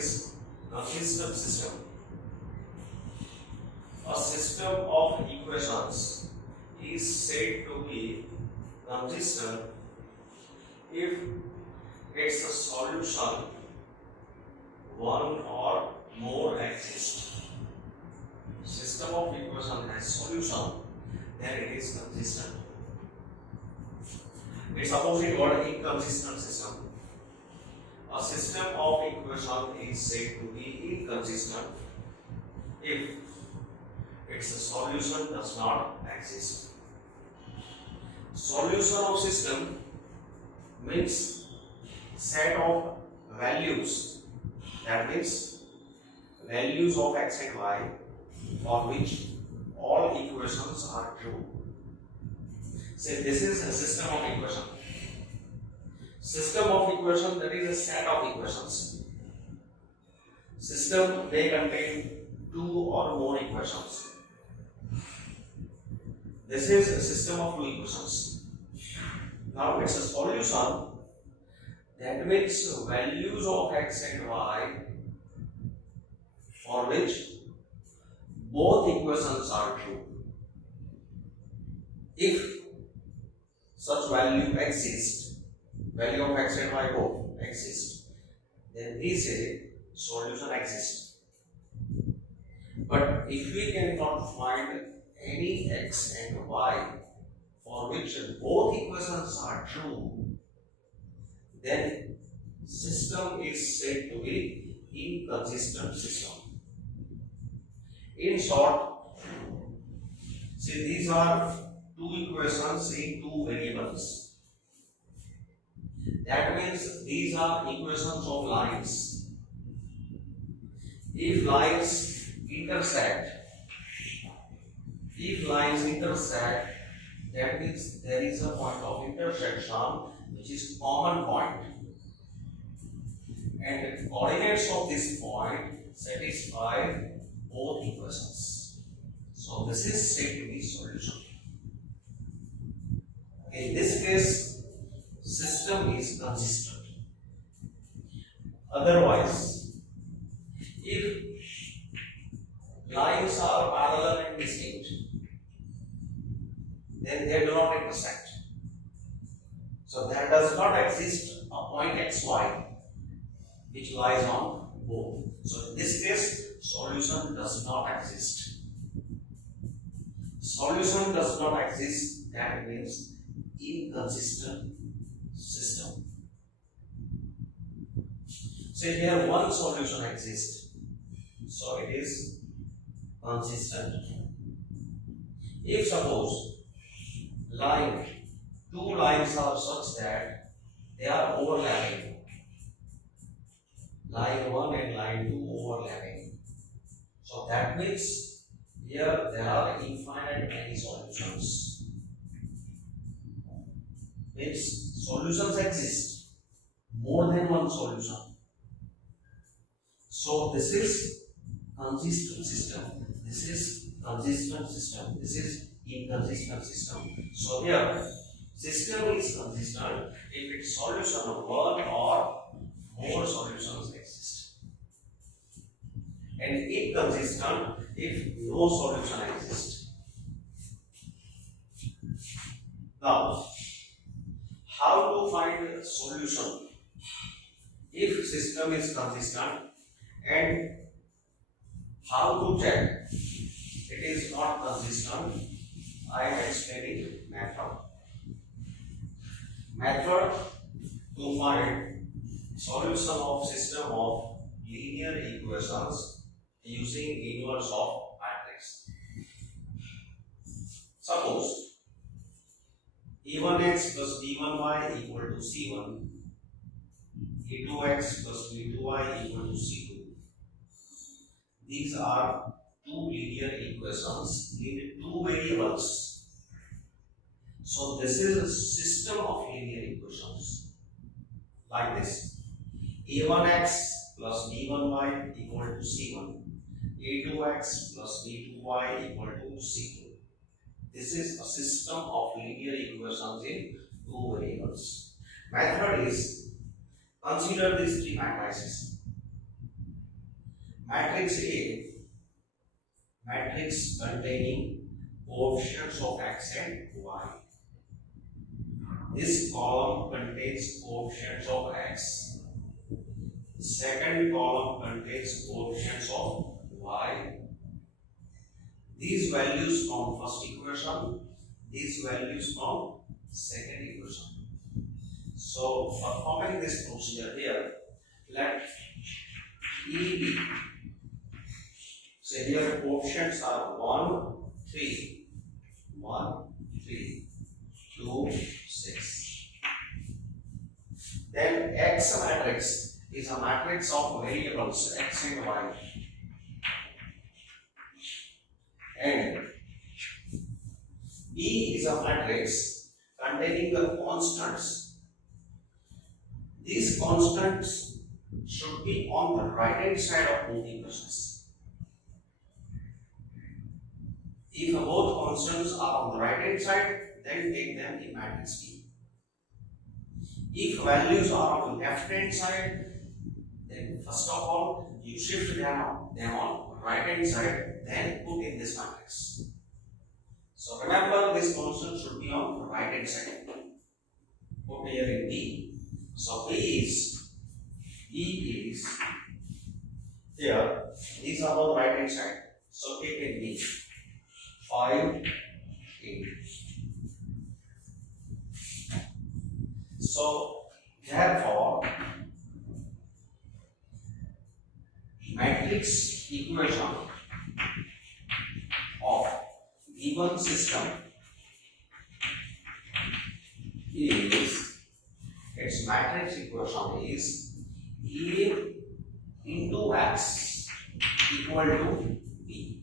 is consistent system. A system of equations is said to be consistent if its solution one or more exist. System of equation has solution, then it is consistent. Its opposite word inconsistent system. A system of equation is said to be inconsistent if its solution does not exist. Solution of system means set of values, that means values of x and y for which all equations are true. Say this is a system of equation. System of equation, that is a set of equations. System may contain two or more equations. This is a system of two equations. Now its a solution, that means values of x and y for which both equations are true. If such value exists, value of x and y both exist, then we say solution exists. But if we cannot find any x and y for which both equations are true, then system is said to be inconsistent system. In short, see these are two equations in two variables. That means these are equations of lines. If lines intersect, that means there is a point of intersection which is common point, and the coordinates of this point satisfy both equations. So this is said to be solution. In this case, system is consistent. Otherwise, if lines are parallel and distinct, then they do not intersect. So there does not exist a point xy which lies on both. So in this case, solution does not exist. Solution does not exist, that means inconsistent system. So here one solution exists, so it is consistent. If suppose two lines are such that they are overlapping, line 1 and line 2 overlapping, so that means here there are infinite many solutions. Means solutions exist, more than one solution. So this is consistent system, this is consistent system, this is inconsistent system. So here system is consistent if its solution of one or more solutions exist, and inconsistent if no solution exists. Now, how to find a solution if system is consistent, and how to check it is not consistent? I am explaining method to find solution of system of linear equations using inverse of matrix. Suppose e1x plus b1y equal to c1, e2x plus b2y equal to c2. These are two linear equations in two variables. So this is a system of linear equations like this: a1x plus b1y equal to c1, a2x plus b2y equal to c2. This is a system of linear equations in two variables. Method is, consider these three matrices. Matrix A, matrix containing coefficients of x and y. This column contains coefficients of x. Second column contains coefficients of y. These values from first equation, these values from second equation. So, performing this procedure here, let E be. So, here the coefficients are 1, 3, 1, 3, 2, 6. Then X matrix is a matrix of variables x and y. And B is a matrix containing the constants. These constants should be on the right hand side of both equations. If both constants are on the right hand side, then take them in matrix B. If values are on the left hand side, then first of all you shift them on the right hand side, then put in this matrix. So remember, this constant should be on the right hand side. Put here in B. So B is here. These are on the right hand side. So take in B 5, 8. So therefore, matrix equation of given system is, its matrix equation is A into X equal to B.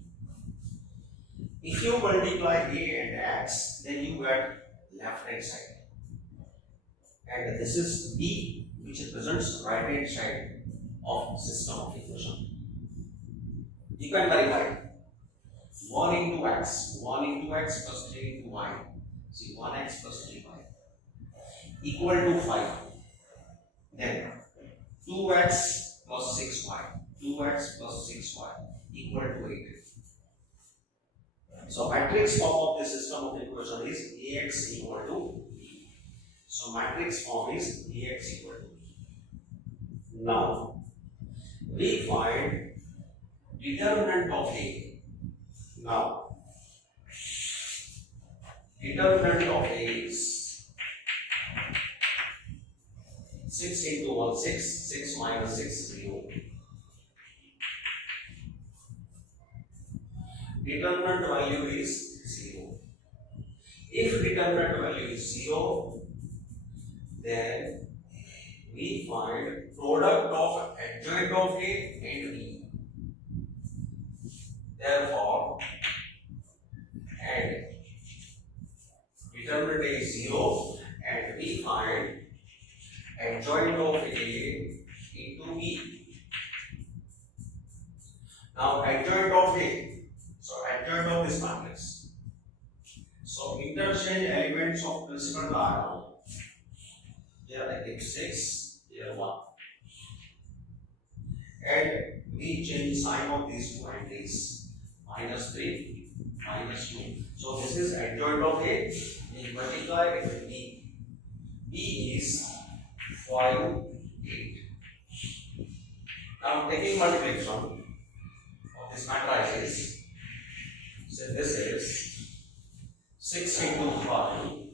If you multiply A and X, then you get left hand side. And this is B, which represents right hand side of system of equation. You can verify 1 into x plus 3 into y. See, 1x plus 3y equal to 5. Then 2x plus 6y, 2x plus 6y equal to 8. So matrix form of the system of equation is Ax equal to B. So matrix form is Ax equal to B. Now we find determinant of A. Now determinant of A is 6 into 1, 6, 6 minus 6, 0. Determinant value is 0. If determinant value is 0, then we find product of adjoint of A and B. Therefore, and determinant A is 0, and we find adjoint of A into B. Now adjoint of A, so adjoint of this matrix. So interchange elements of principal diagonal. Here I take 6, here 1. And we change sign of these two entries. -3, -2. So this is adjoint of A. We multiply with B. B is 5, 8. Now taking multiplication of this matrices, so this is 6 into 5,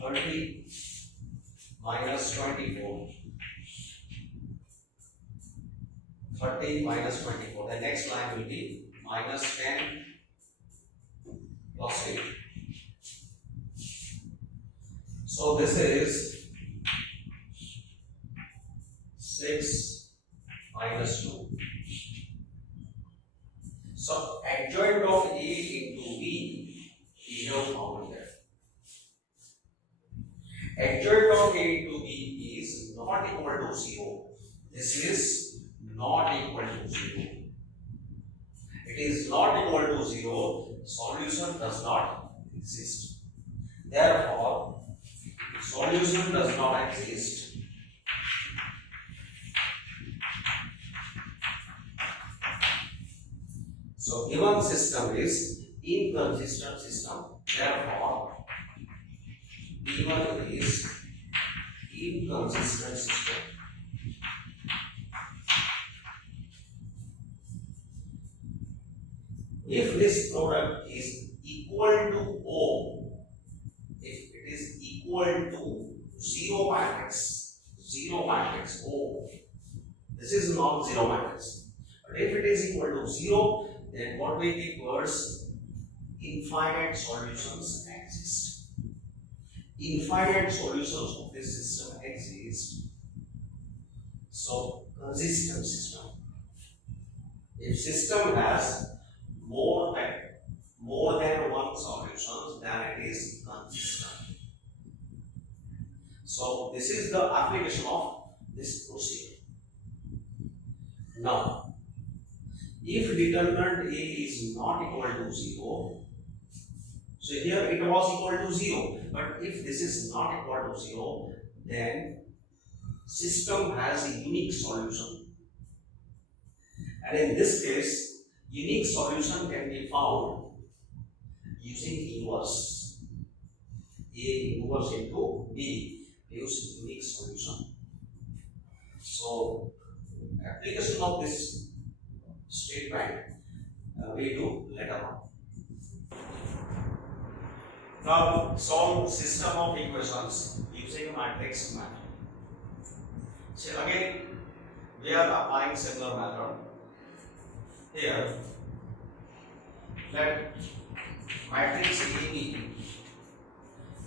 30 minus 24. 30 minus 24. The next line will be minus 10 plus 8. So this is 6 minus 2. So adjoint of A into B is now found here. Adjoint of A into B is not equal to 0. This is not equal to 0. It is not equal to 0. Solution does not exist. Therefore, solution does not exist. So given system is inconsistent system. Therefore, given is inconsistent system. If this product is equal to O, if it is equal to zero matrix O, this is non-zero matrix. But if it is equal to 0, then what will be worse? Infinite solutions exist. Infinite solutions of this system exist. So, consistent system. If system has more than one solution, then it is consistent. So, this is the application of this procedure. Now, if determinant A is not equal to 0, so here it was equal to 0, but if this is not equal to 0, then system has a unique solution. And in this case, unique solution can be found using inverse. A inverse into B gives unique solution. So, application of this statement we do later on. Now, solve system of equations using matrix method. So again, we are applying similar method. Here, let matrix A be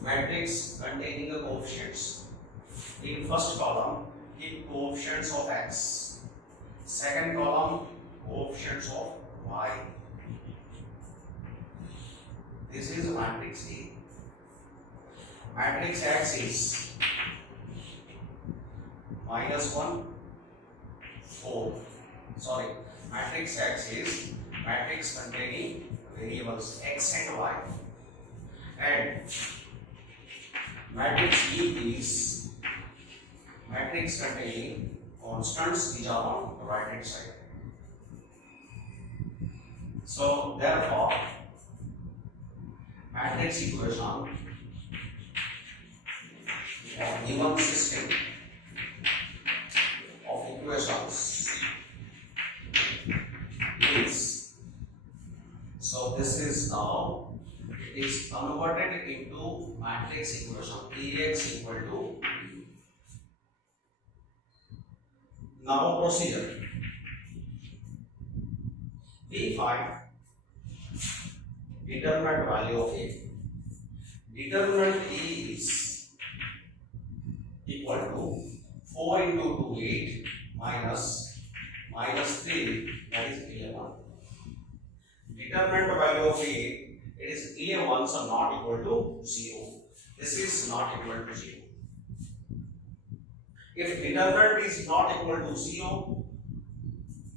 matrix containing the coefficients. In first column, keep coefficients of x. Second column, coefficients of y. This is matrix A. Matrix X is -1, 4. Sorry, matrix X is matrix containing variables x and y. And matrix E is matrix containing constants which are on the right hand side. So therefore, matrix equation of given system of equations is, so this is now, it is converted into matrix equation Ax equal to B. Now procedure. We find determinant value of A. Determinant A is equal to 4 into 2, 8 minus 3, that is 11. Determinant value of A, it is 11, so not equal to 0. This is not equal to 0. If determinant is not equal to 0,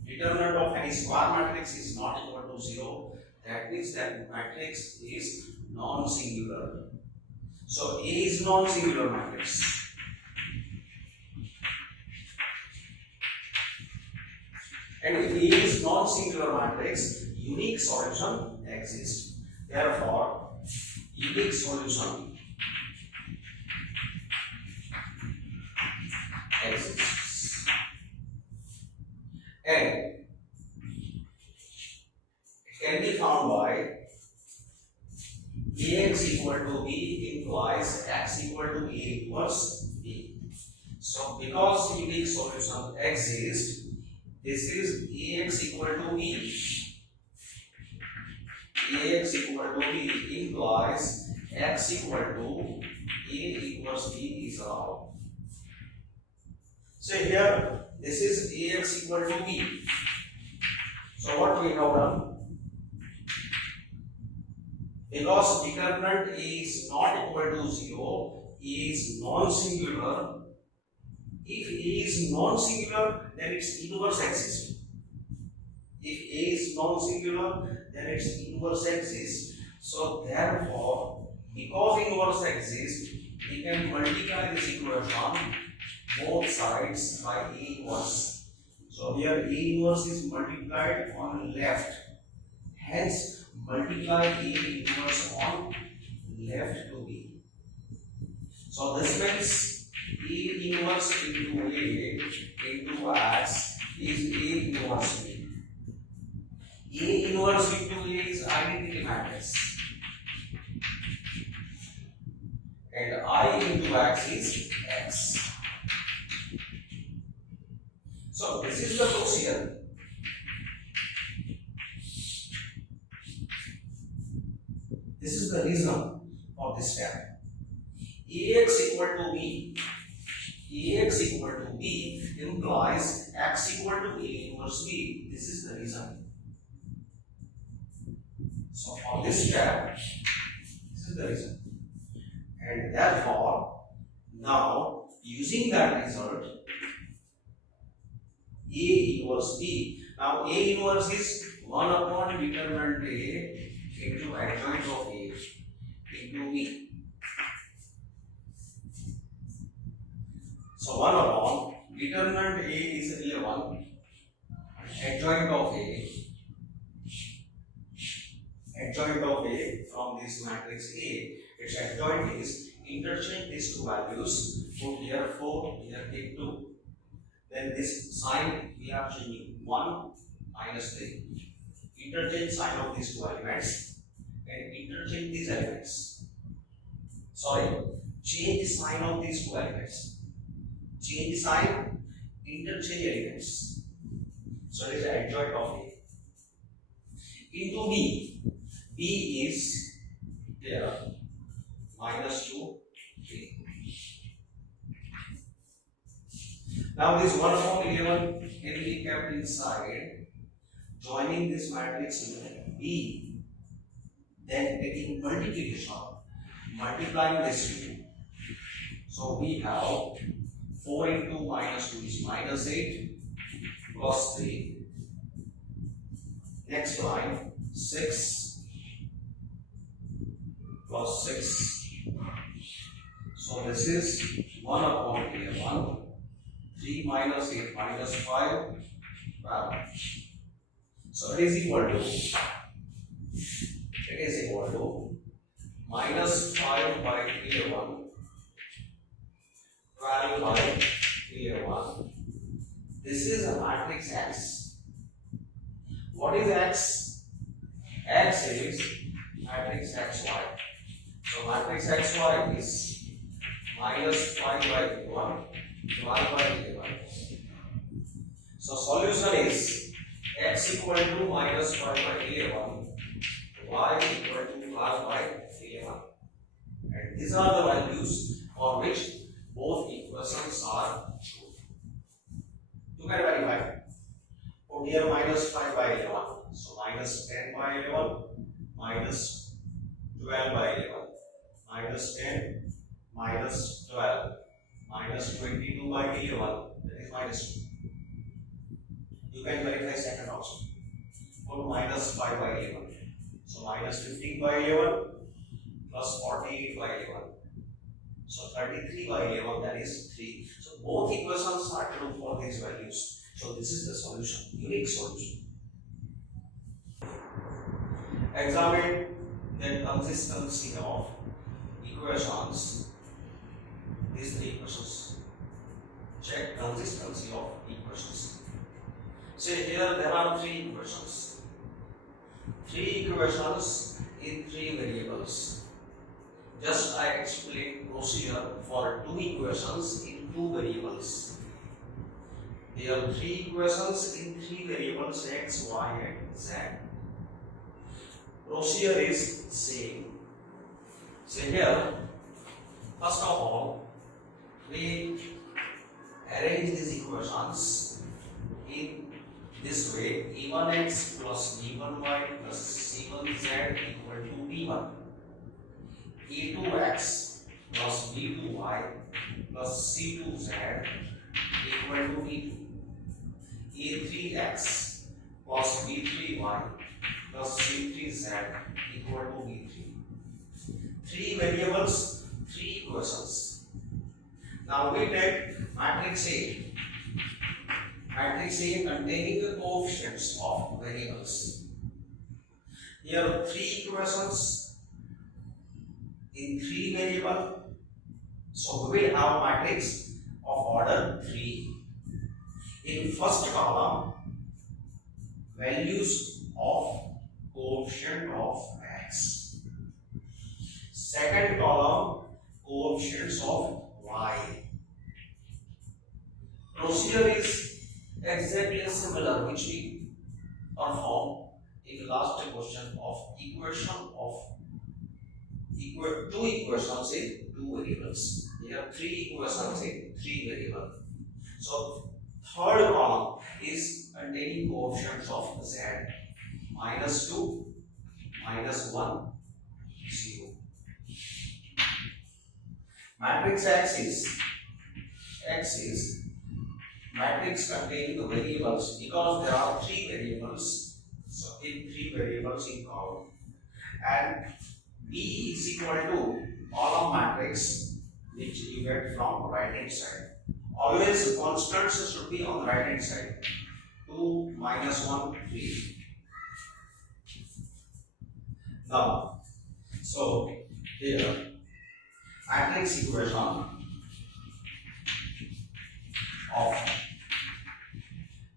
determinant of any square matrix is not equal to 0, that means that matrix is non-singular. So A is non-singular matrix. And if A is non-singular matrix, unique solution exists. Therefore, unique solution exists. And it can be found by Ax equal to B implies x equal to A inverse B. So because unique solution exists, this is Ax equal to B. Ax equal to B implies x equal to A inverse B is allowed. So here this is Ax equal to B. So what we have done? Because determinant A is not equal to 0, A is non-singular. If A is non-singular, then its inverse exists. If A is non-singular, then its inverse exists. So therefore, because inverse exists, we can multiply this equation both sides by A inverse. So here A inverse is multiplied on left Hence, multiply A inverse on left to B. So this means A inverse into A into X is A inverse B. A inverse into A is identity matrix. And I into X is X. So this is the procedure. This is the reason for this step. Ax equal to B. Ax equal to B implies X equal to A inverse B. This is the reason. So for this step, this is the reason. And therefore, now using that result, A inverse B. Now A inverse is 1 upon determinant A into adjoint of A into B. So 1 upon determinant A is 11, adjoint of A from this matrix A. Its adjoint is interchange these two values, put here 4, here take 2. Then this sign we are changing 1 minus 3. Interchange sign of these two elements and interchange these elements. Sorry, change the sign of these two elements. Change the sign, interchange elements. So it is the adjoint of A. Into B. B is here minus 2, 3. Now this 1 upon 11 can be kept inside, joining this matrix with B, then taking multiplication, multiplying this 2. So we have 4 into minus 2 is minus 8 plus 3. Next line 6 plus 6. So this is 1 upon 11. 3 minus 8 minus 5, 12. So it is equal to minus 5 by 11, 12 by 11. This is a matrix X. What is X? X is matrix XY. So matrix XY is minus 5 by 11, 12 by 11. So solution is X equal to minus 5 by 11, Y equal to 12 by 11. And these are the values for which both equations are true. You can verify. Put here minus 5 by 11. So minus 10 by 11, minus 12 by 11, minus 10, minus 12, minus 22 by 11, that is minus 2. You can verify second also. Put minus 5 by 11. So minus 15 by 11 plus 48 by 11. So 33 by 11, that is 3. So both equations are true for these values. So this is the solution, unique solution. Examine the consistency of equations. These three equations. Check consistency of equations. Say here there are three equations. Three equations in three variables. Just I explained procedure for two equations in two variables. There are three equations in three variables x, y, and z. Procedure is same. So here, first of all, we arrange these equations in this way: e1x plus b1y plus c1z equal to b1. e2x plus b2y plus c2z equal to b2. e3x plus b3y plus c3z equal to b3. Three variables, three equations. Now we take matrix A. Matrix A containing the coefficients of variables. Here three equations in three variable. So we will have matrix of order 3. In first column, values of coefficient of x. Second column, coefficients of y. Procedure is exactly similar which we perform in the last question of equation of two equations in two variables. We have three equations in three variables. So third column is containing coefficients of z, -2, -1, 0. Matrix X is matrix containing the variables because there are three variables. So in three variables in column, and B is equal to column matrix which you get from right hand side. Always constants should be on the right hand side. 2, -1, 3. Now, so here matrix equation of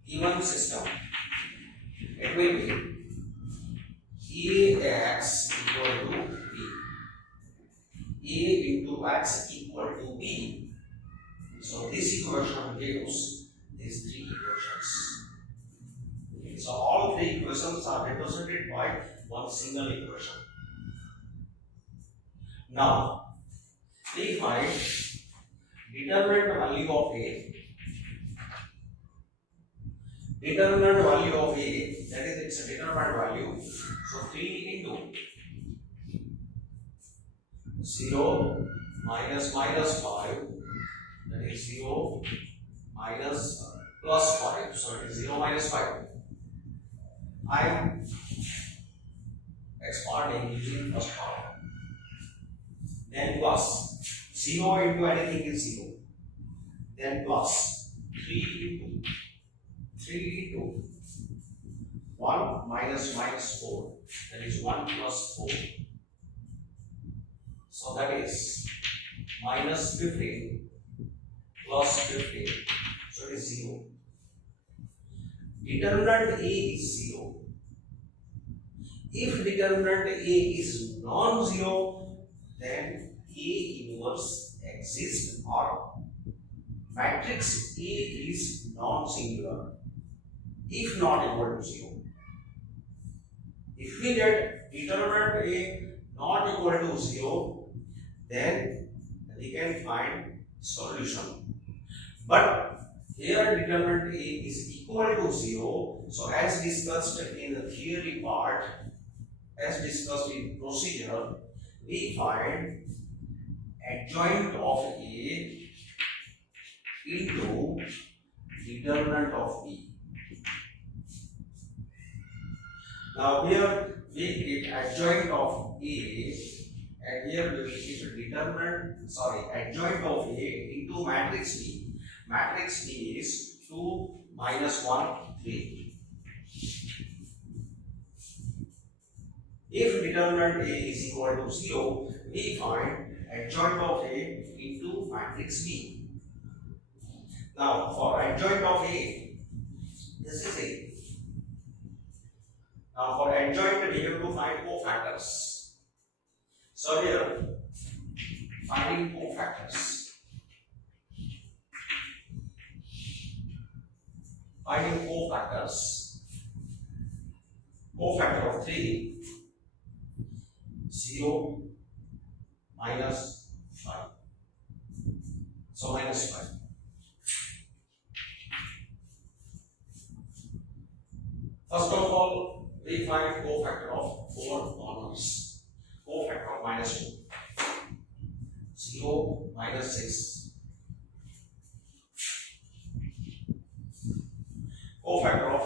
given system, it will be Ax equal to B, A into X equal to B. So this equation gives these three equations. So all three equations are represented by one single equation. Now we find determinant value of A. Determinant value of A, that is its determinant value. So 3 into 0 minus 5, that is 0 minus plus 5. So it is 0 minus 5. I am expanding using first column. Then plus 0 into anything is 0. Then plus 3 into 1 minus 4. That is 1 plus 4. So that is minus 15 plus 15. So it is 0. Determinant A is 0. If determinant A is non-zero, then A inverse exists or matrix A is non-singular if not equal to 0. If we get determinant A not equal to 0, then we can find solution. But here determinant A is equal to 0. So as discussed in the theory part, as discussed in procedure, we find adjoint of A into determinant of B. Now here we get adjoint of A, and here we will get adjoint of A into matrix B. Matrix B is 2 minus 1, 3. If determinant A is equal to 0, we find adjoint of A into matrix B. Now for adjoint of A, this is A. Now for adjoint we have to find cofactors. So here, finding cofactors. Finding cofactors. Cofactor of 3, 0 minus 5. So minus 5. First of all, we find cofactor of 4 corners. Cofactor of minus 2. 0 minus 6. Cofactor of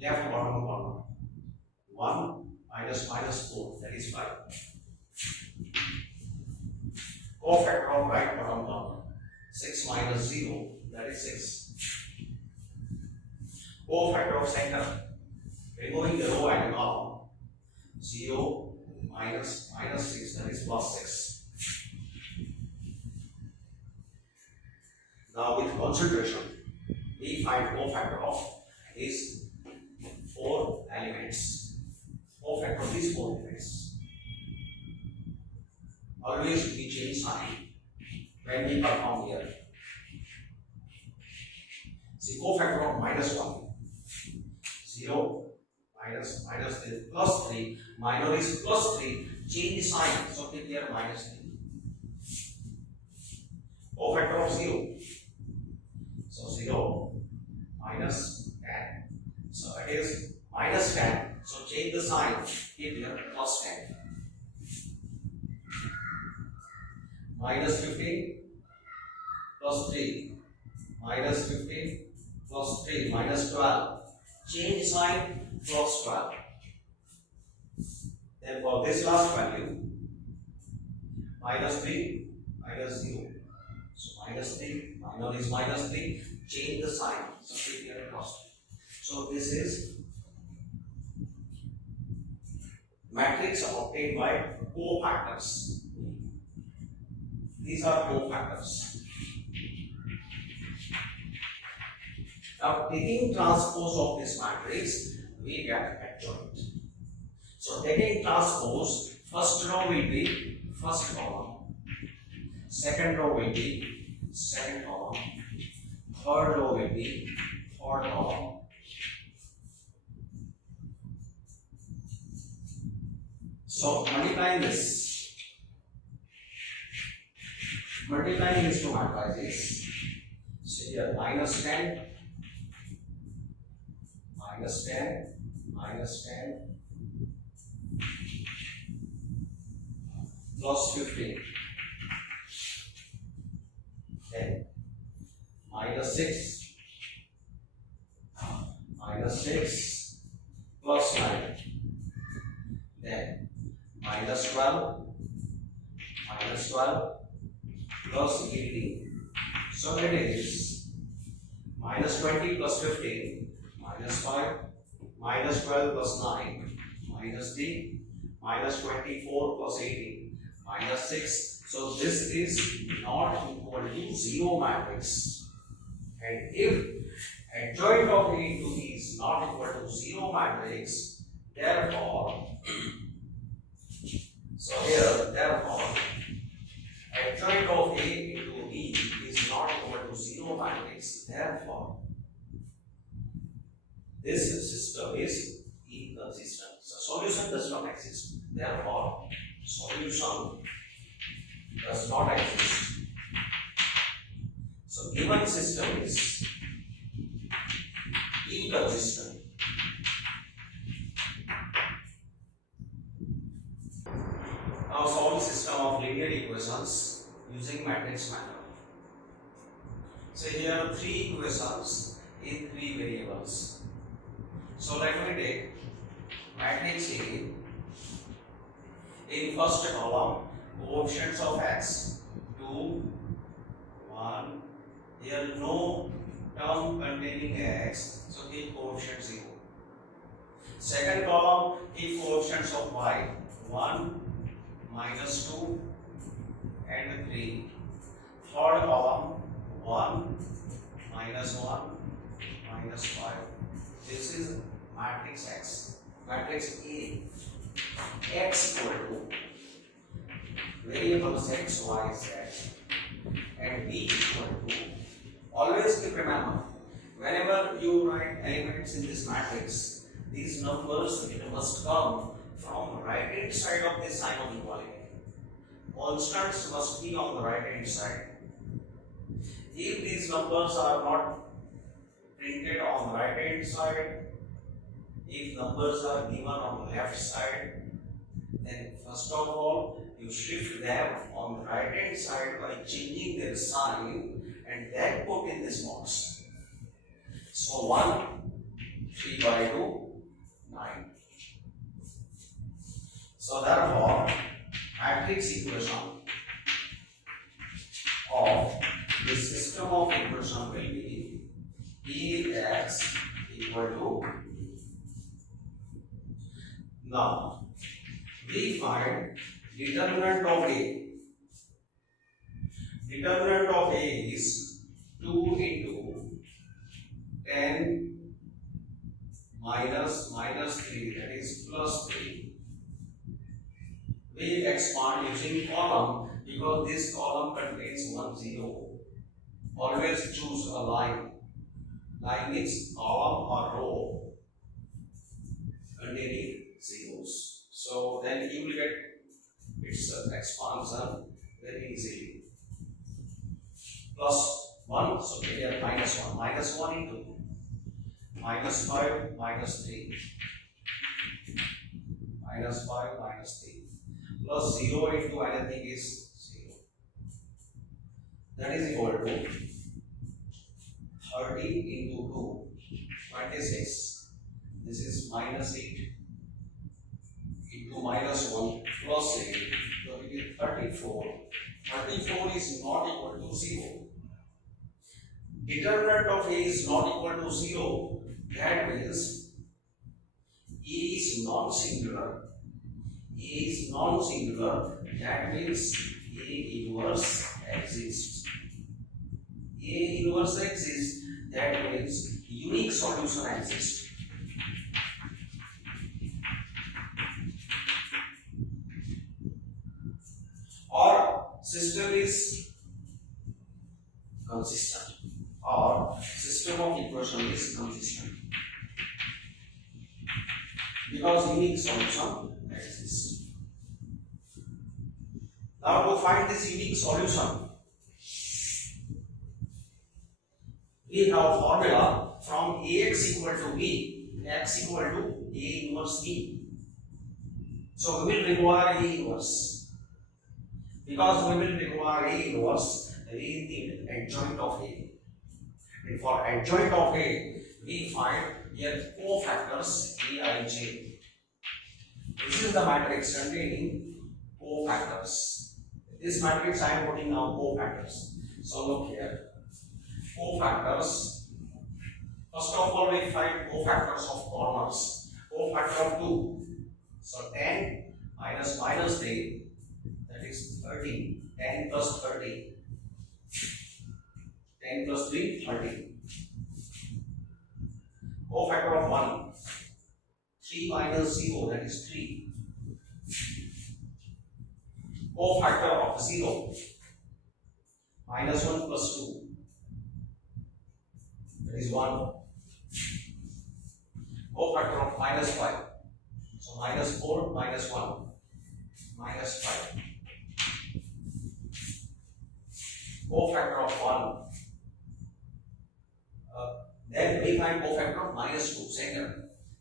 left bottom corner. 1 minus 4, that is 5. Cofactor of right bottom corner. 6 minus 0, that is 6. Cofactor of center. Removing the row and column. 0 minus 6, that is plus 6. Now with concentration, we find cofactor of these 4 elements. Cofactor of these 4 elements. Always we change sign when we perform here. See, cofactor of minus 1. 0 minus 3 plus 3. Minor is plus 3. Change the sign. So keep here minus 3. Cofactor of 0. So 0 minus 10. So it is minus 10. So change the sign. Keep here plus 10. Minus 15 plus 3. Minus 15 plus 3. Minus 12. Change sign plus 12. Then for this last value, minus 3, minus 0. So minus 3, minor is minus 3. Change the sign. So keep here plus 3. So this is matrix obtained by cofactors. These are cofactors. Now taking transpose of this matrix, we get adjoint. So taking transpose, first row will be first column, second row will be second column, third row will be third column. So multiplying this two matrices. So here minus 10, minus 10, minus 10, plus 15, then minus 6, minus 6, plus 9, then minus 12, plus 18. So it is minus 20 plus 15, minus 5, minus 12 plus 9, minus 3, minus 24 plus 18, minus 6. So this is not equal to 0 matrix. And if adjoint of A into B is not equal to 0 matrix, therefore, so here, therefore, adjoint of A into B is not equal to 0 matrix. Therefore, this system is inconsistent. So solution does not exist. Therefore, solution does not exist. So given system is inconsistent. Now solve the system of linear equations using matrix method. So here are 3 equations in 3 variables. So let me take matrix A. In first column, coefficients of x 2, 1. Here no term containing x, so keep coefficient 0. Second column, keep coefficients of y 1, minus 2 and 3. Third column 1, minus 1, minus 5. This is matrix X. Matrix A. X equal to variables x, y, z, and B equal to. Always keep remember, whenever you write elements in this matrix, these numbers must come from right hand side of this sign of equality. Constants must be on the right hand side. If these numbers are not printed on the right hand side, if numbers are given on the left side, then first of all you shift them on the right hand side by changing their sign and then put in this box. So 1, 3 by 2, 9. So therefore, matrix equation of the system of equation will be Ex equal to. Now we find determinant of A. Determinant of A is 2 into 10 minus 3, that is plus 3. We expand using column because this column contains 1 0. Always choose a line. Line means column or row containing zeros. So then you will get its expansion very easily. Plus 1, so we have minus 1. Minus 1 into minus 5 minus 3. Minus 5 minus 3. Plus 0 into anything is 0. That is equal to 30 into 2, 26. This is minus 8 into minus 1 plus 8. So it is 34. 34 is not equal to 0. Determinant of A is not equal to 0. That means A is non-singular. A is non-singular. That means A inverse exists. A inverse exists. That means unique solution exists. Or system is consistent. Or system of equation is consistent. Because unique solution exists. Now to find this unique solution, we have formula from Ax equal to B, x equal to A inverse B. So we will require A inverse. Because we will require A inverse, we need adjoint of A. And for adjoint of A, we find here cofactors Aij. This is the matrix containing cofactors. This matrix I am putting now cofactors. So look here. Cofactors. First of all, we find cofactors of corners. Cofactor of 2. So 10 minus 3, that is 30. 10 plus 30. 10 plus 3, 30. Cofactor of 1. 3 minus 0, that is 3. Cofactor of 0. Minus 1 plus 2. That is 1. Cofactor of minus 5. So minus 4 minus 1. Minus 5. Cofactor of 1. Then we find cofactor of minus 2. Second.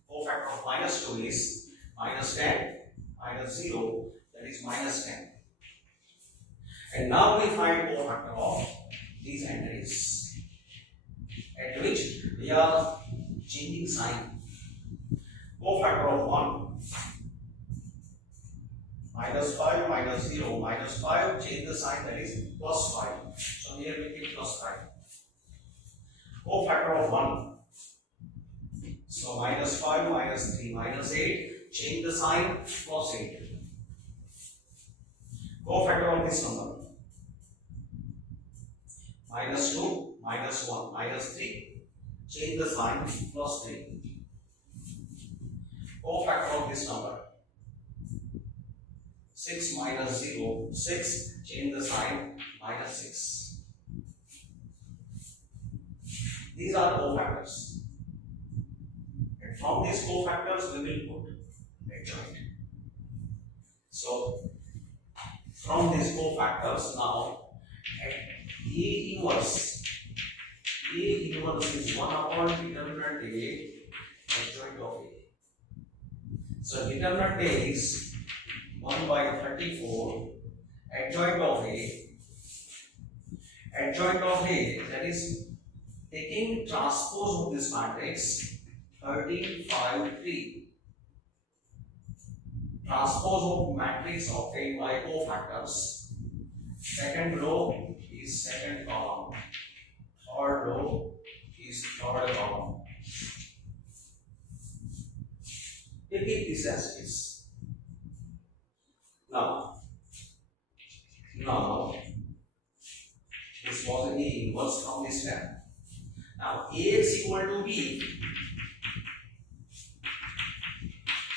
Cofactor of minus 2 is minus 10 minus 0, that is minus 10. And now we find cofactor of these entries, at which we are changing sign. Cofactor of 1, minus 5 minus 0, minus 5, change the sign, that is plus 5. So here we keep plus 5. Cofactor of 1. So minus 5 minus 3 minus 8, change the sign, plus 8. Cofactor of this number. Minus 2 minus 1 minus 3, change the sign, plus 3. Cofactor of this number. 6 minus 0, 6, change the sign, minus 6. These are cofactors. And from these cofactors we will put adjoint. So from these cofactors now, A inverse is 1 upon determinant A adjoint of A. So determinant A is 1 by 34 adjoint of A. Adjoint of A, that is taking transpose of this matrix 13, 5, 3. Transpose of matrix obtained by cofactors. Second row is second column. Third row is third column. We keep this as it is. P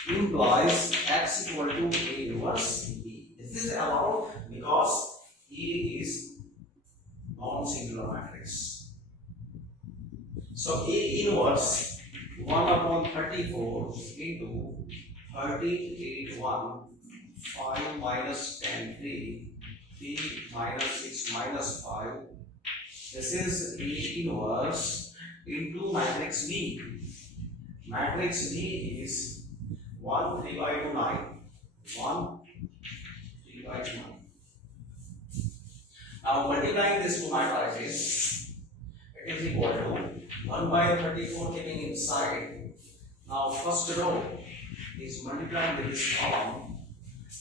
implies X equal to A inverse B. This is allowed because A is non-singular matrix. So A inverse 1 upon 34 into 13, 8, 1, 5 minus 10, 3, 3 minus 6 minus 5. This is A inverse into matrix B. Matrix B is 1, 3 by 2, 9. 1, 3 by 2, 9. Now multiplying these two matrices, it is equal to 1 by 34 keeping inside. Now first row is multiplied with this column.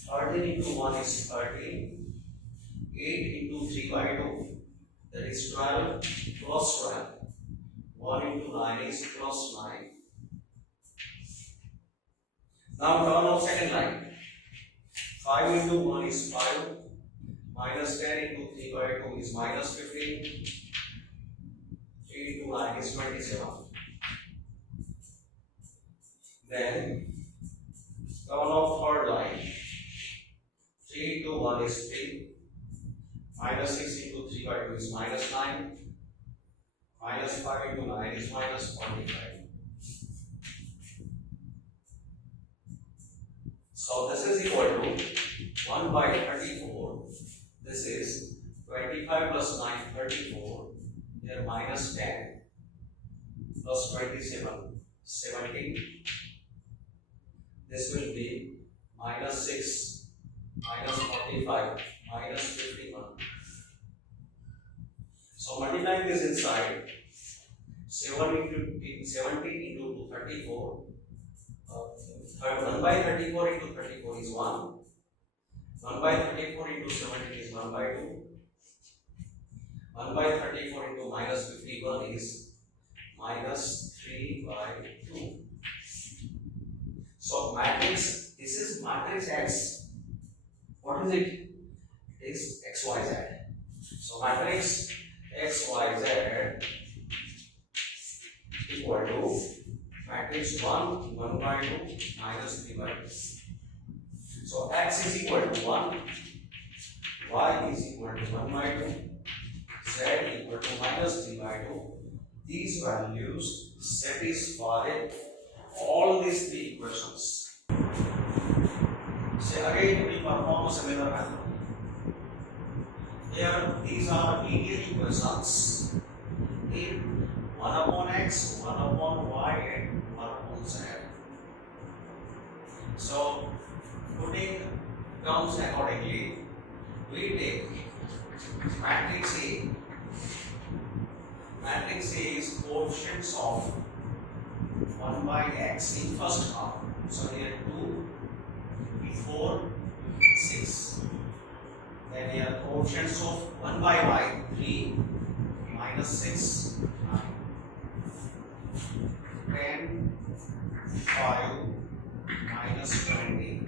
13 into 1 is 13. 8 into 3 by 2, that is 12 plus 12. 1 into 9 is plus 9. Now turn off second line. 5 into 1 is 5. Minus 10 into 3 by 2 is minus 15. 3 into 9 is 27. Then turn off third line. 3 into 1 is 3. Minus 6 into 3 by 2 is minus 9. Minus 5 into 9 is minus 45. So this is equal to 1 by 34. This is 25 plus 9, 34. Here minus 10 plus 27, 17. This will be minus 6, minus 45, minus 51. So multiplying this inside, 17 into 34. 1 by 34 into 34 is 1. 1 by 34 into 17 is 1 by 2. 1 by 34 into minus 51 is minus 3 by 2. So matrix, this is matrix X. What is it? It is XYZ. So matrix XYZ equal to matrix 1, 1 by 2, minus 3 by 2. So X is equal to 1, Y is equal to 1 by 2, Z equal to minus 3 by 2. These values satisfy all these three equations. So again we perform a similar method. Here these are linear equations in 1 upon X, 1 upon Y and 1 upon Z. So putting terms accordingly, we take matrix A. Matrix A is coefficients of 1 by X in first column. So here 2, 4, 6. Then here coefficients of 1 by Y, 3, minus 6, 9, 10, 5, minus 20.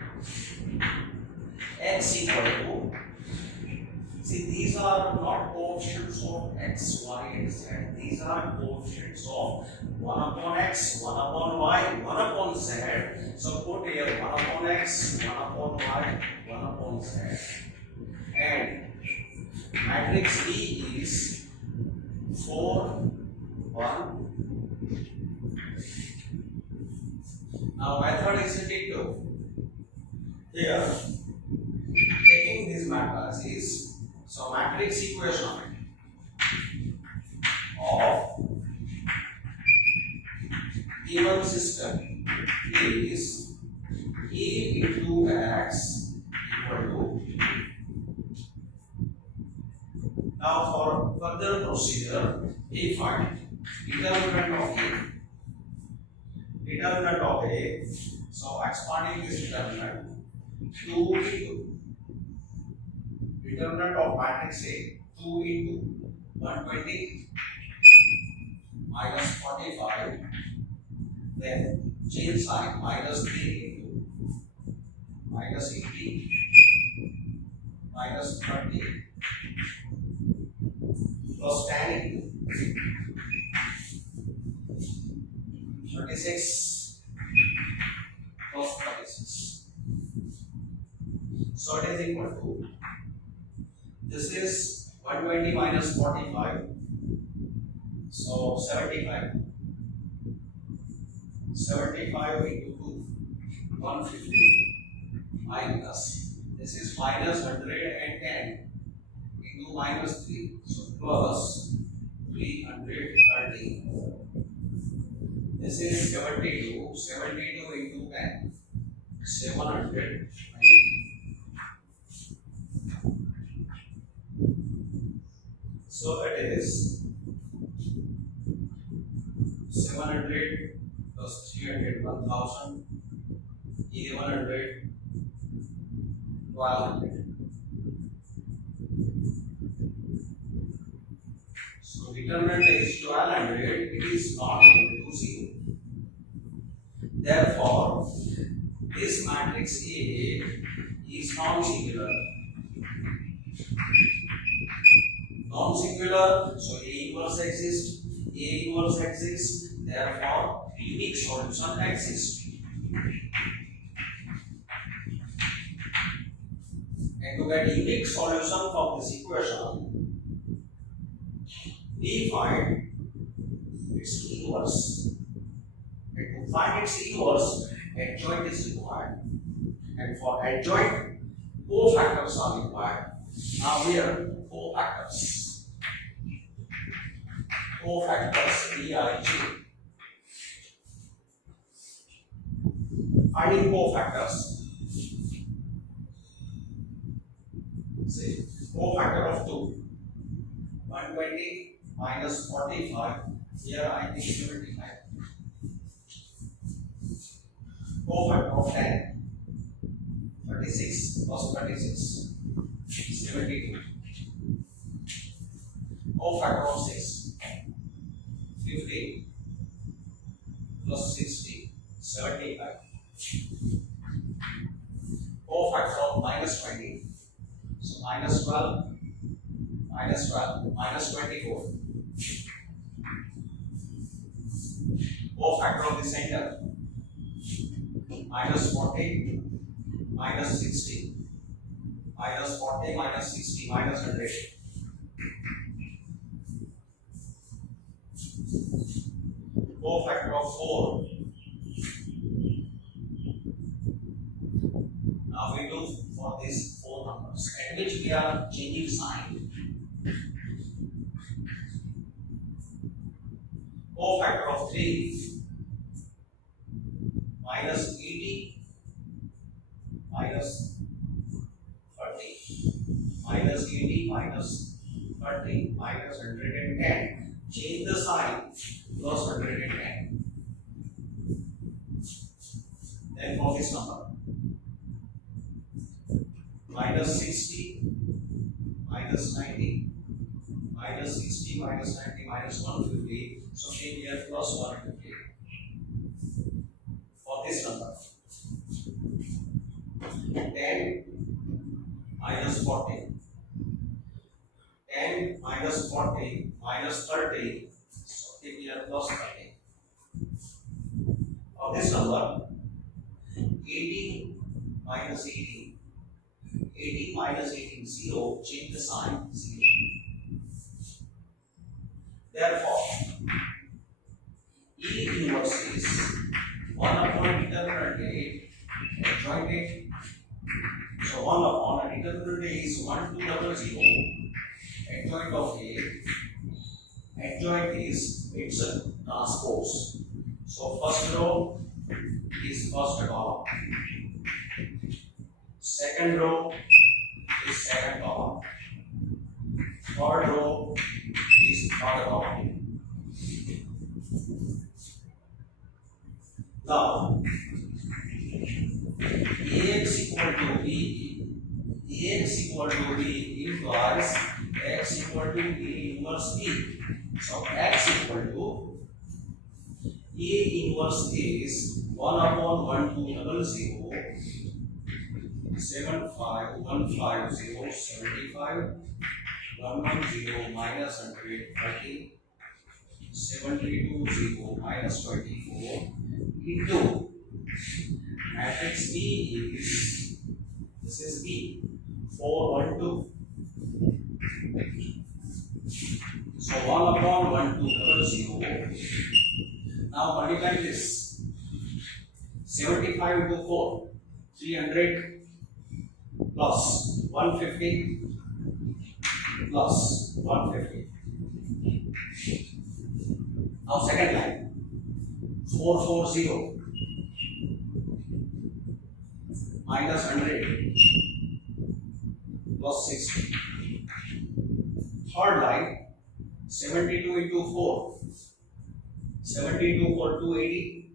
X equal to, see these are not coefficients of X, Y and Z. These are coefficients of 1 upon X, 1 upon Y, 1 upon Z. So put here 1 upon X, 1 upon Y, 1 upon Z. And matrix B is 4, 1. Now method is addictive. Here, taking these matrices, so matrix equation of given system is E into X equal to. Now for further procedure, we find determinant of A. Determinant of A, so expanding this determinant, 2 into determinant of matrix A, 2 into 120 minus 45, then change sign, minus 3 into minus 80 minus 30 plus tan into 36 plus 36. So it is equal to, this is 120 minus 45, so 75. 75 into 2, 150 minus, this is minus 110 into minus 3, so plus 330. This is 72, 72 into 10, 790. So that is 700 plus 300, 1000, 1100, 1200. So determinant is 1200, it is not equal to 0. Therefore, this matrix A is non-singular. Non-singular, so A inverse exists, A inverse exists, therefore unique solution exists. And to get unique solution from this equation, we find its inverse. And to find its inverse, adjoint is required. And for adjoint, cofactors are required. Now here, cofactors. Cofactors, Dij. Finding cofactors. Say, cofactor of 2. 120 minus 45. Here I think 75. Cofactor of 10. 36 plus 36. 72. Cofactor of 6. 50 plus 60. 75. Cofactor of minus 20. So minus 12, minus 12, minus 24. Cofactor of the center. Minus 40, minus 60. Minus 40, minus 60, minus 100. Cofactor of 4. Now we do for these 4 numbers at which we are changing sign. Cofactor of 3. Minus 80, minus 30, minus 80, minus 30, minus 110. Change the sign, plus 110. Then for this number, minus 60, minus 90, minus 60, minus 90, minus 150. So change here plus 150. This number 10 minus 40, 10 minus 40 minus 30, so take here plus 30. Of this number 80 minus 80, 80 minus 18, 0, change the sign, 0. Therefore E inverse is 1 upon determinant A, adjoint A. So 1 upon a determinant A is 1200, adjoint of A. Adjoint is its transpose. So first row is first column. Second row is second column. Third row is third column. Now, Ax equal to B, Ax equal to B implies x equal to A inverse B. So, x equal to A inverse is 1 upon 1200, 75, 150, 75, 110 minus 130, 72 0 minus 24 into matrix B is, this is B, 4 1 2. So 1 upon 1 2 0 0. Now multiply this. 75 into 4, 300 plus 150 plus 150. Now second line, 440 minus 100 plus 60. Third line, 72 into 4, 72 for 280,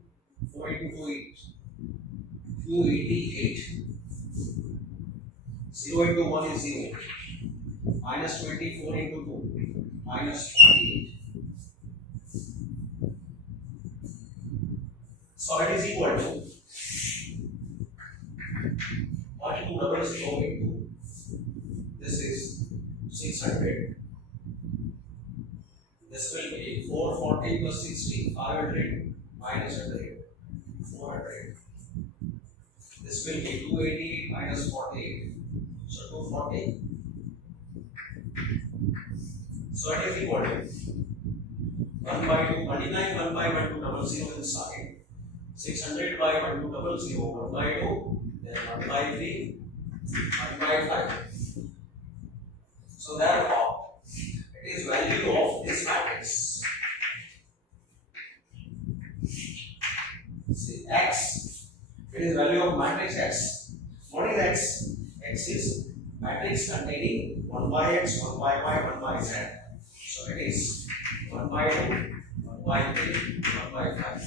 4 into 2 8, 288. 0 into 1 is 0, minus 24 into 2, minus 48. So it is equal to 1200 into, this is 600. This will be 440 plus 60, 500 minus 100, 400. This will be 288 minus 48, so 240. So it is equal to 1 by 2, 29, 1 by 1 2 double 0 inside, 600 by 1 2 double 0, 1 by 2, then 1 by 3, 1 by 5. So therefore, it is value of this matrix. See, X, it is value of matrix X. What is X? X is matrix containing 1 by X, 1 by Y, 1 by Z. So it is 1 by 2, 1 by 3, 1 by 5.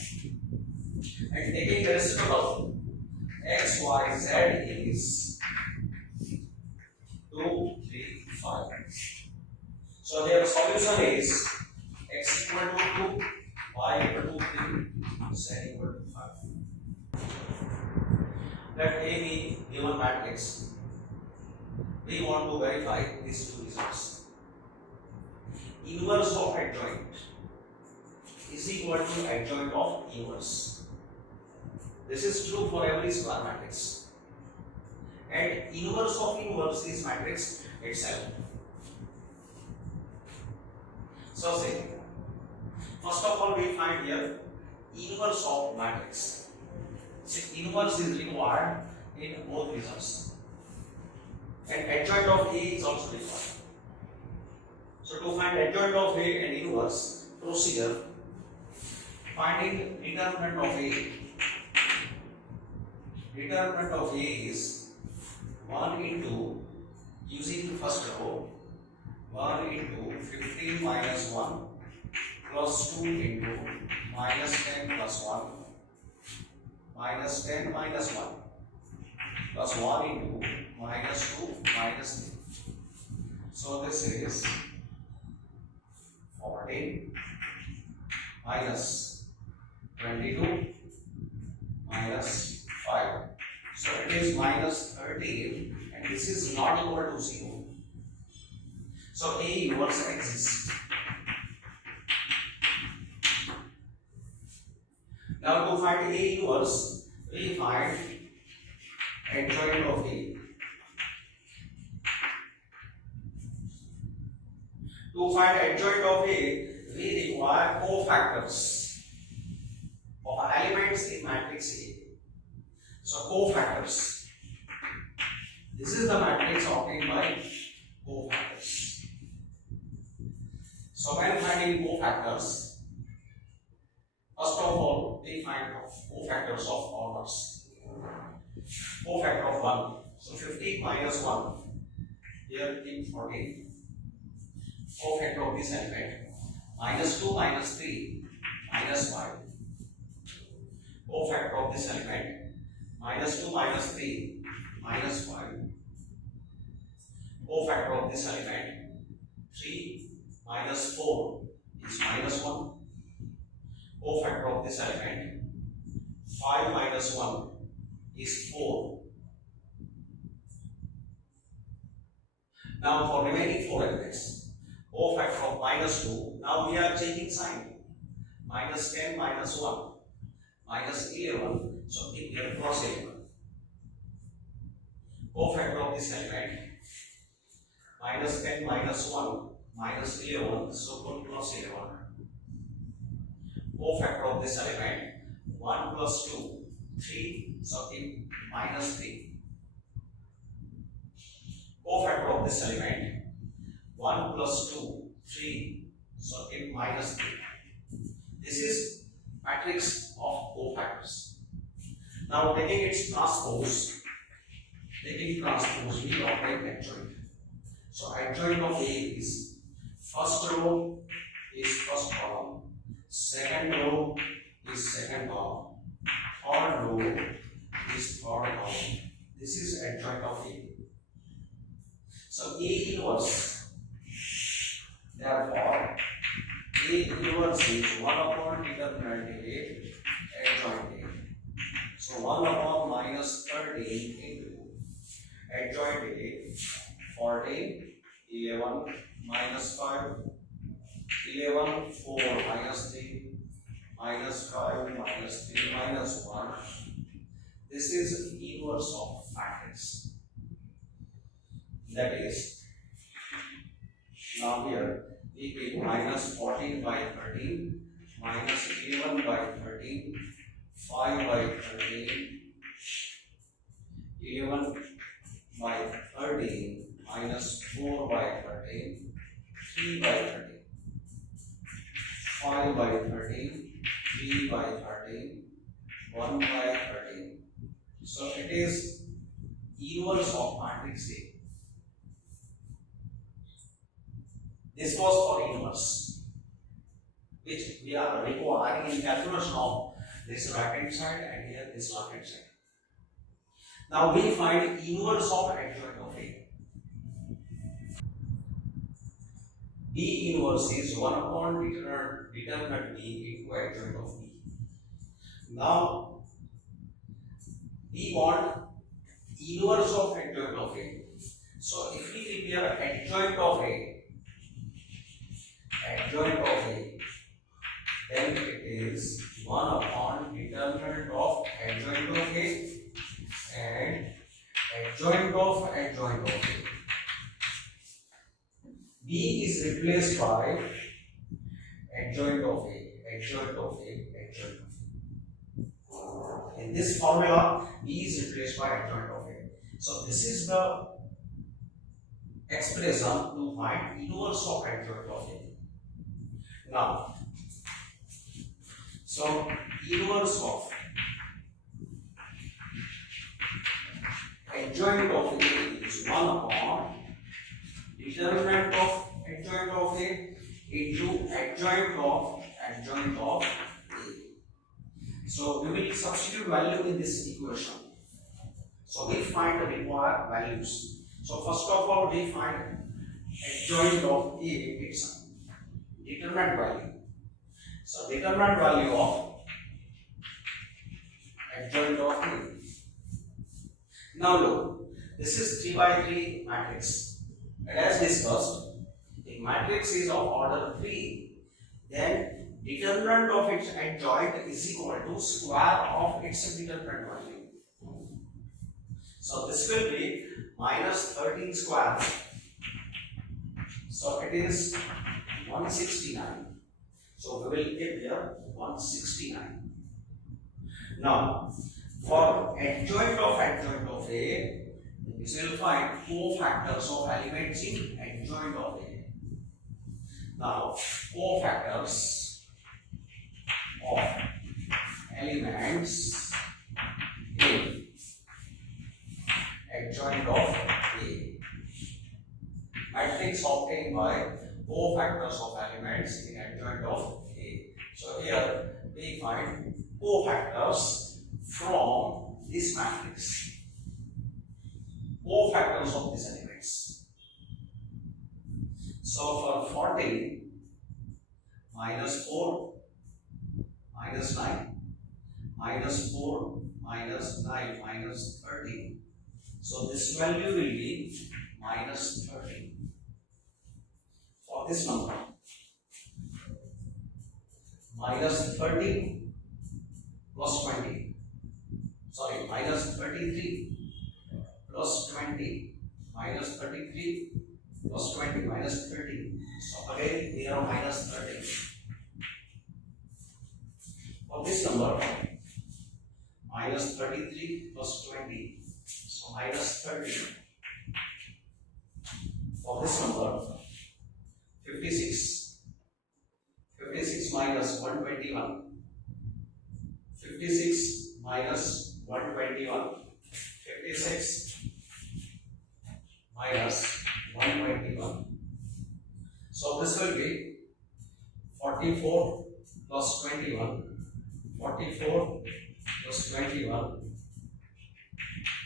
And taking the reciprocal, X, Y, Z is 2, 3, 5. So their solution is X equal to 2, Y equal to 3, Z equal to 5. Let A be given matrix. We want to verify these two results. Inverse of adjoint is equal to adjoint of inverse. This is true for every square matrix. And inverse of inverse is matrix itself. So say, first of all we find here inverse of matrix. See, inverse is required in both results. And adjoint of A is also required. So to find adjoint of A and inverse, procedure, finding determinant of A. Determinant of A is 1 into, using the first row, 1 into 15 minus 1 plus 2 into minus 10 plus 1 minus 10 minus 1 plus 1 into minus 2 minus 3. So this is 14 minus 22 minus 5. So it is minus 13 and this is not equal to 0. So A inverse exists. Now to find A inverse, we find adjoint of A. To find adjoint of A, we require cofactors of elements in matrix A. So cofactors. This is the matrix obtained by cofactors. So when finding cofactors, first of all we find cofactors of orders. Cofactor of 1. So 15 minus 1. Here in 14. Cofactor of this element. Minus 2 minus 3 minus 5. Cofactor of this element. Minus 2 minus 3 minus 5. Cofactor of this element. 3 minus 4 is minus 1. Cofactor of this element. 5 minus 1 is 4. Now for remaining 4 elements, cofactor of minus 2, now we are changing sign. minus 10 minus 1 minus 11. So keep here cross 11. Cofactor of this element minus 10 minus 1 minus 11. So put plus 11. Cofactor of this element 1 plus 2 3. So keep minus 3. Cofactor of this element 1 plus 2 3. So keep minus 3. This is matrix of cofactors. Now taking its transpose, we obtain adjoint. So adjoint of A is first row is first column, second row is second column, third row is third column. This is adjoint of A. So A inverse, therefore A inverse is 1 upon determinant A adjoint A. So 1 upon minus 13 into adjoint A 14 11 minus 5 11 4 minus 3 minus 5 minus 3 minus 1. This is inverse of matrix. That is, now here we take minus 14 by 13 minus 11 by 13 5 by 13 11 by 13 minus 4 by 13 3 by 13 5 by 13 3 by 13 1 by 13. So it is inverse of matrix A. This was for inverse, which we are requiring in calculation of this right hand side and here this left hand side. Now we find inverse of adjoint of A. B inverse is 1 upon determinant B into adjoint of B. Now we want inverse of adjoint of A. So if we prepare adjoint of A, then it is 1 upon determinant of adjoint of A and adjoint of A. B is replaced by adjoint of A. In this formula, B is replaced by adjoint of A. So this is the expression to find inverse of adjoint of A. Now, so inverse of adjoint of A is 1 upon determinant of adjoint of A into adjoint of A. So we will substitute value in this equation. So we find the required values. So first of all, we find adjoint of A, its determinant value. So determinant value of adjoint of A. Now look, this is 3 by 3 matrix. And as discussed, if matrix is of order 3, then determinant of its adjoint is equal to square of its determinant value. So this will be minus 13 square. So it is 169. So we will give here 169. Now, for adjoint of A, we will find cofactors of elements in adjoint of A. Now, cofactors of elements in adjoint of A. Matrix obtained by cofactors of elements in adjoint of A. So here we find cofactors from this matrix. Cofactors of these elements. So for 14, minus 4, minus 9, minus 4, minus 9, minus 13. So this value will be minus 13 for this number. minus 30 plus 20. Sorry, minus 33 plus 20 minus 33 plus 20 minus 30. So again we have minus 30. For this number, minus 33 plus 20. So minus 30. For this number, 56. 56 minus 121. 56 minus 121. 56 minus 121. So this will be 44 plus 21. 44 plus 21.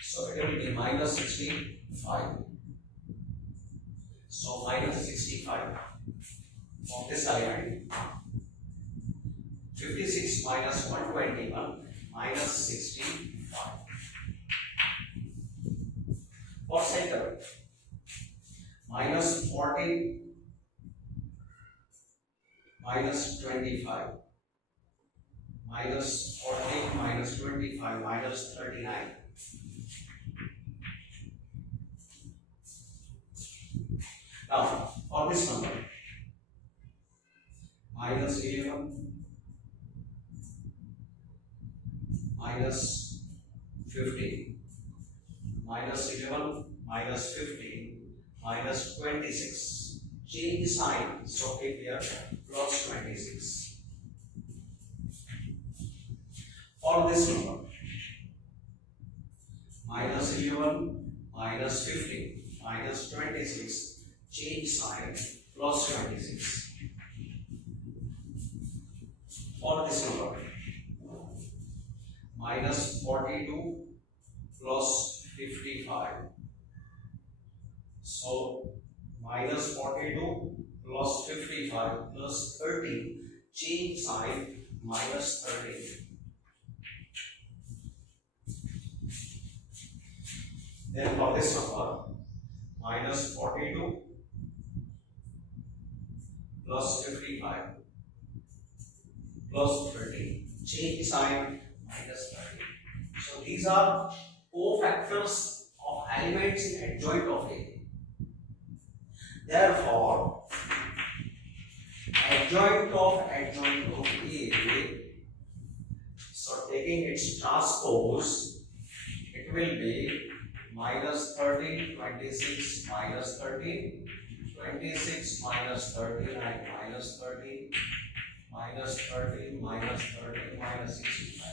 So it will be minus 65. So minus 65 of this element. 56 minus 121 minus 65. For center, minus 40 minus 25. Minus 40 minus 25 minus 39. Now, for this number, minus 11 minus 15 minus 11 minus 15 minus 26. Change the sign, so keep here plus 26. For this number, minus 11 minus 15 minus 26, change sign plus 26. For this number, minus 42 plus 55. So minus 42 plus 55 plus 30, change sign minus 30. Then for this number, minus 42 plus 55 plus 30, change the sign minus 30. So these are cofactors of elements in adjoint of A. Therefore, adjoint of A, so taking its transpose, it will be minus 13, 26, minus 13, 26, minus 39, minus 13, minus 13, minus 13, minus 65.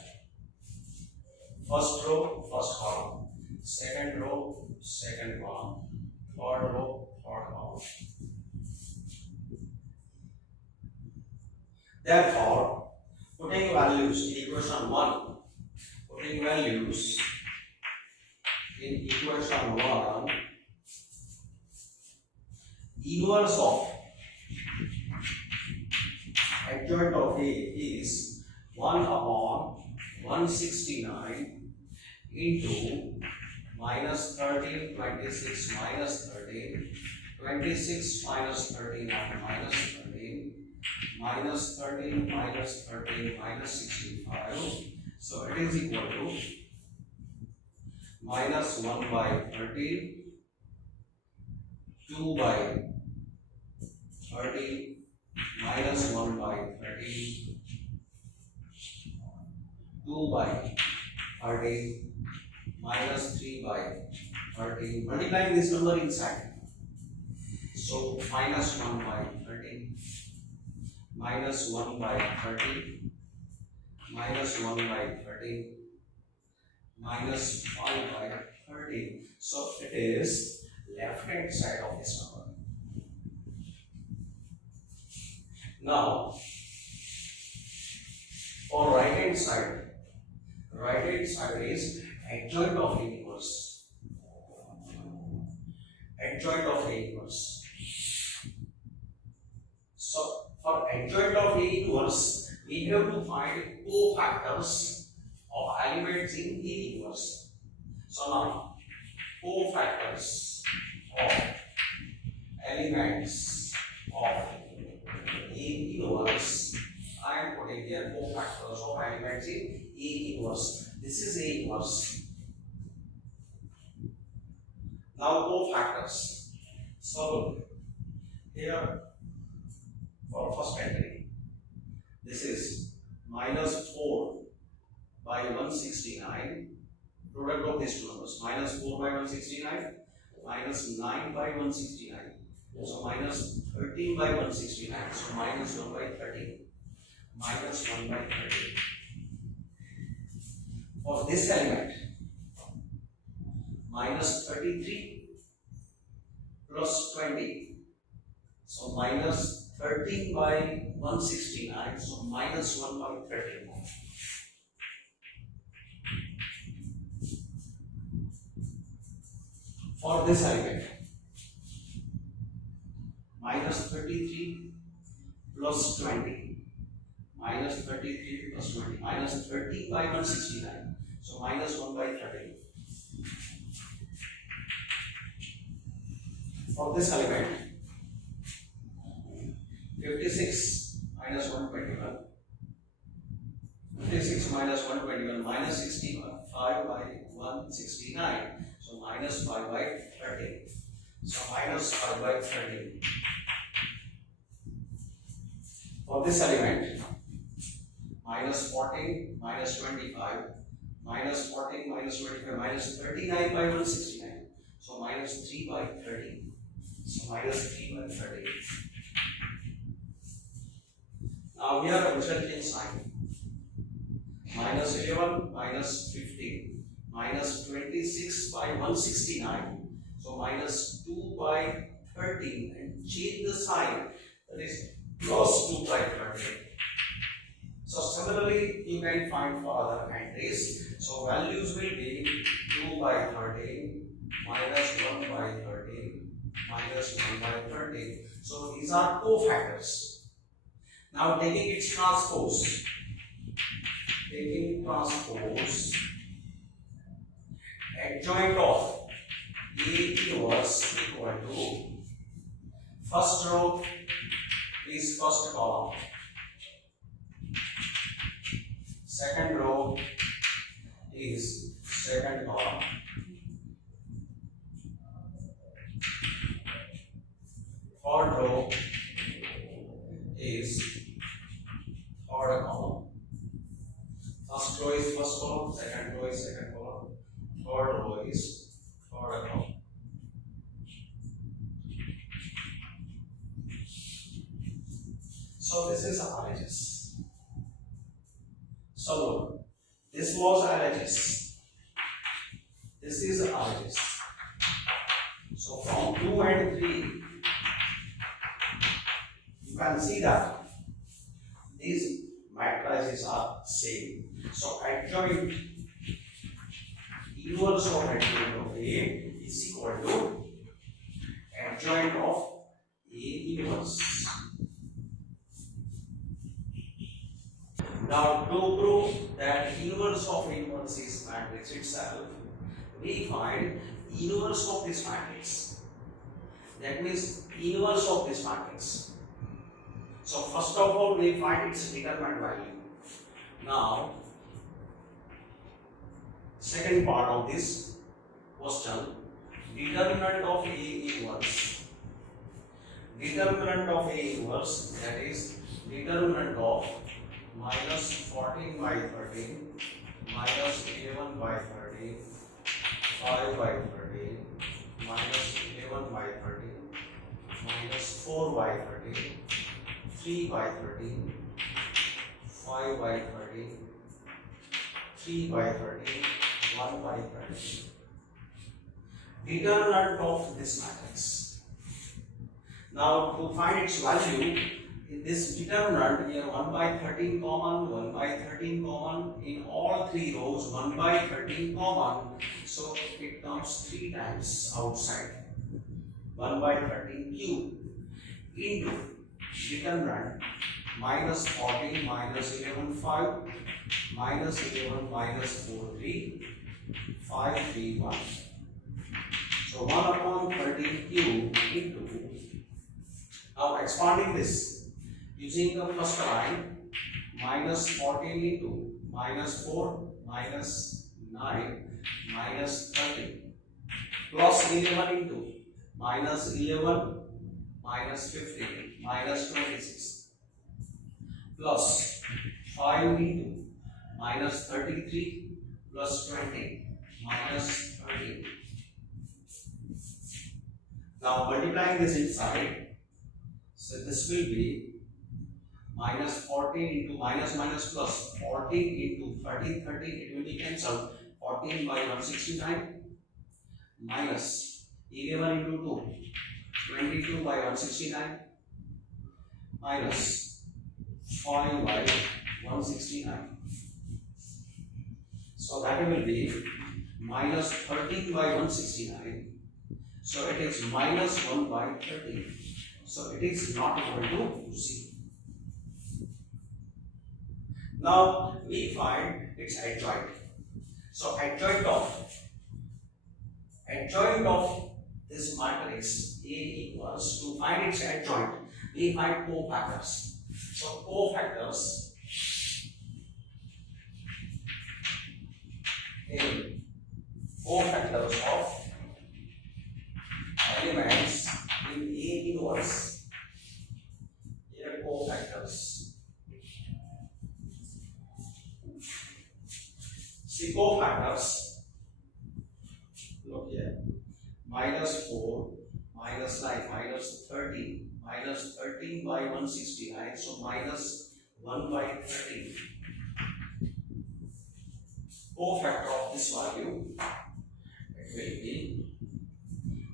First row, first column. Second row, second column. Third row, third column. Therefore, putting values in equation 1, putting values in equation 1, inverse of adjoint of A is 1 upon 169 into minus 13, 26, minus 13, 26 minus 39, minus 13, minus 13, minus 13, minus 65. So it is equal to minus 1 by 13, 2 by 13, minus 1 by 13, 2 by 13, minus 3 by 13, multiplying this number inside. So minus 1 by 13, minus 1 by 13, minus 1 by 13, minus 5 by 13. So it is left hand side of this number. Now for right hand side is adjoint of A inverse. Adjoint of A inverse. So for adjoint of A inverse, we have to find cofactors of elements in A inverse. So now cofactors of elements of A inverse, I am putting here cofactors of elements in A inverse. This is A inverse. Now cofactors. So here for first entry, this is minus 4 by 169. Product of these two numbers, minus 4 by 169, minus 9 by 169. So minus 13 by 169. So minus 1 by 13. Minus 1 by 13. For this element, minus 33 plus 20. So minus 13 by 169. So minus 1 by 13. For this element, minus 33 plus 20, minus 33 plus 20, minus 13 by 169, so minus 1 by 13. For this element, 56 minus 121, 56 minus 121, minus 65 by 169. So minus 5 by 13. So minus 5 by 13. For this element, minus 14, minus 25, minus 14, minus 25, minus 39 by 169. So minus 3 by 13. So minus 3 by 13. Now we have a resultant sign. Minus 11, minus 15. Minus 26 by 169, so minus 2 by 13, and change the sign, that is plus 2 by 13. So similarly, you can find for other entries. So values will be 2 by 13, minus 1 by 13, minus 1 by 13. So these are cofactors. Now taking its transpose, adjoint of A inverse equal to first row is first column, second row is second column, third row is third column. First row is first column, second row is second column, third row is third column. So this is LHS. So look, this was LHS. This is LHS. So from 2 and 3, you can see that these matrices are same. So adjoint inverse of adjoint of A is equal to adjoint of A inverse. Now to prove that inverse of inverse is matrix itself, we find inverse of this matrix. That means inverse of this matrix. So first of all, we find its determinant value. Now, second part of this question, determinant of A inverse. Determinant of A inverse, that is determinant of minus 14 by 13, minus 11 by 13, 5 by 13, minus 11 by 13, minus 4 by 13, 3 by 13, 5 by 13, 3 by 13, 1 by 13. Determinant of this matrix. Now to find its value, in this determinant here 1 by 13 common, 1 by 13 common, in all 3 rows 1 by 13 common, so it comes 3 times outside. 1 by 13 cube into determinant minus 14 minus 11 5, minus 11 minus 4 3, 5 3 1. So 1 upon 13 cube into, now expanding this using the first line minus 14 into minus 4 minus 9 minus 30 plus 11 into minus 11 minus 15 minus 26 plus 5 into minus 33 plus 20 minus 13. Now multiplying this inside, so this will be minus 14 into minus minus plus 14 into 13, 13, it will be cancelled. 14 by 169 minus 11 into 2, 22 by 169 minus 5 by 169. So that will be minus 13 by 169. So it is minus 1 by 13. So it is not equal to 0. Now we find its adjoint. So adjoint of this matrix A equals, to find its adjoint, we find cofactors. So cofactors of elements in A inverse. Here cofactors. See cofactors. Look here. Minus 4, minus 9, minus 13, minus 13 by 169. So minus 1 by 13. Cofactor of this value, it will be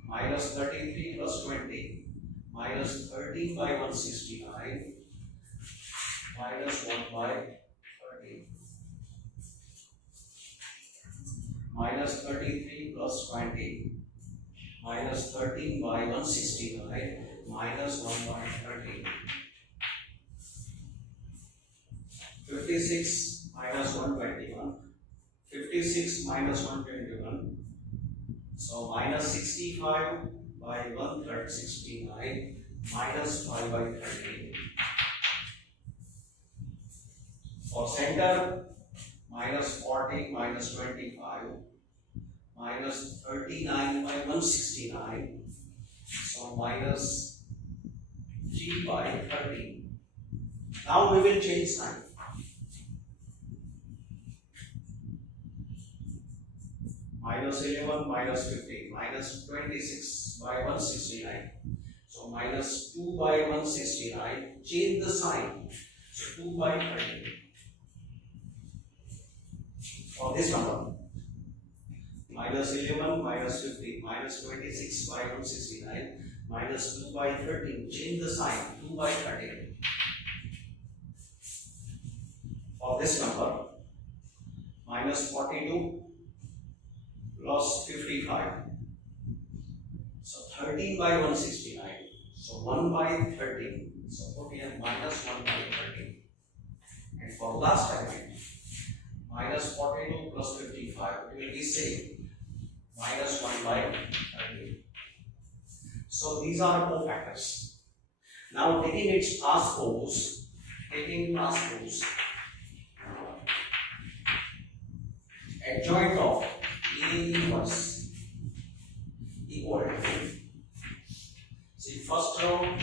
minus 33 plus 20 minus 13 by 169 minus 1 by 13 minus 33 plus 20 minus 13 by 169 minus 1 by 13. 56 minus 121. 56 minus 121. So minus 65 by 169 minus 5 by 13. For center, minus 40 minus 25 minus 39 by 169. So minus 3 by 13. Now we will change sign. Minus 11 minus 15 minus 26 by 169. So minus 2 by 169. Change the sign. So 2 by 13. For this number. Minus 11 minus 15 minus 26 by 169 minus 2 by 13. Change the sign. 2 by 13. For this number. Minus 42 plus 55. So 13 by 169. So 1 by 13. So put here minus 1 by 13. And for last element, minus 42 plus 55, it will be same. Minus 1 by 13. So these are cofactors. Now taking its transpose, adjoint of A inverse equal to, see first row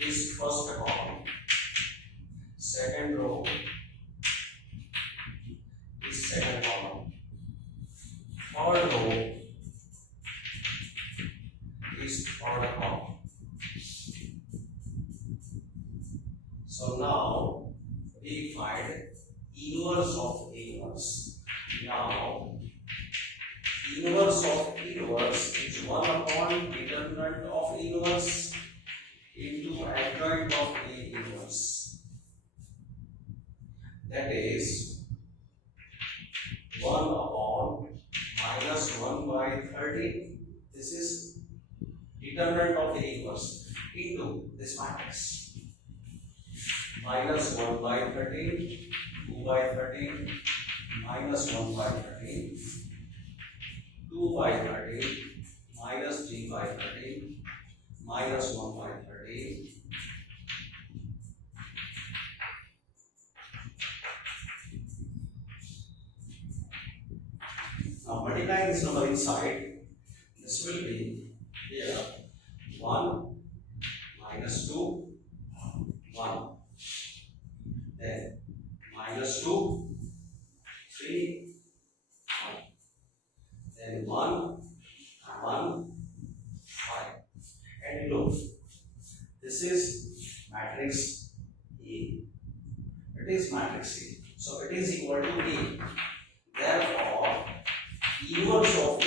is first column, second row is second column, third row is third column. So now we find inverse of inverse. Now, inverse of inverse is 1 upon determinant of inverse into adjoint of A inverse. That is 1 upon minus 1 by 13. This is determinant of A inverse into this matrix. Minus 1 by 13, 2 by 13, minus 1 by 13, 2 by 13, minus 3 by 13, minus 1 by 13, multiplying this number inside, this will be here 1 minus 2 1, then minus 2 3 1, then 1 1 5, and look, this is matrix A. It is matrix A, so it is equal to A. Therefore, inverse of